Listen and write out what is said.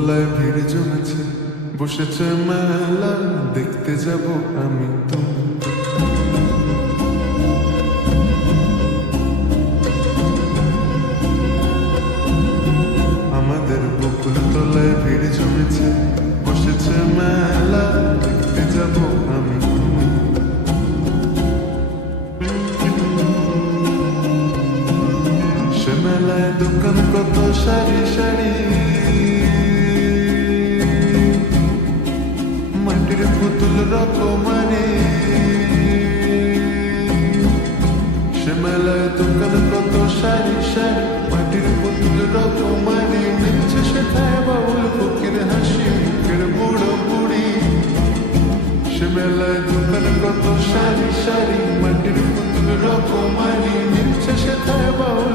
তলায় ভিড় জমেছে, বসেছে মেলা, দেখতে যাব আমি তুমি। আমাদের বকুল তলায় ভিড় জমেছে, বসেছে মেলা, দেখতে যাব আমি তুমি। সে মেলায় দোকান কত সারি সারি, মাটির পুতুল রকমারি। সে মেলায় দোকান কত সারি সারি, মাটির পুতুল রকমারি। মিলছে সেথায় বাউল ফকির হাসি মুখের বুড়ো বুড়ি। সে মেলায় দোকান কত সারি সারি, মাটির পুতুল রকমারি। মিলছে সেথায় বাউল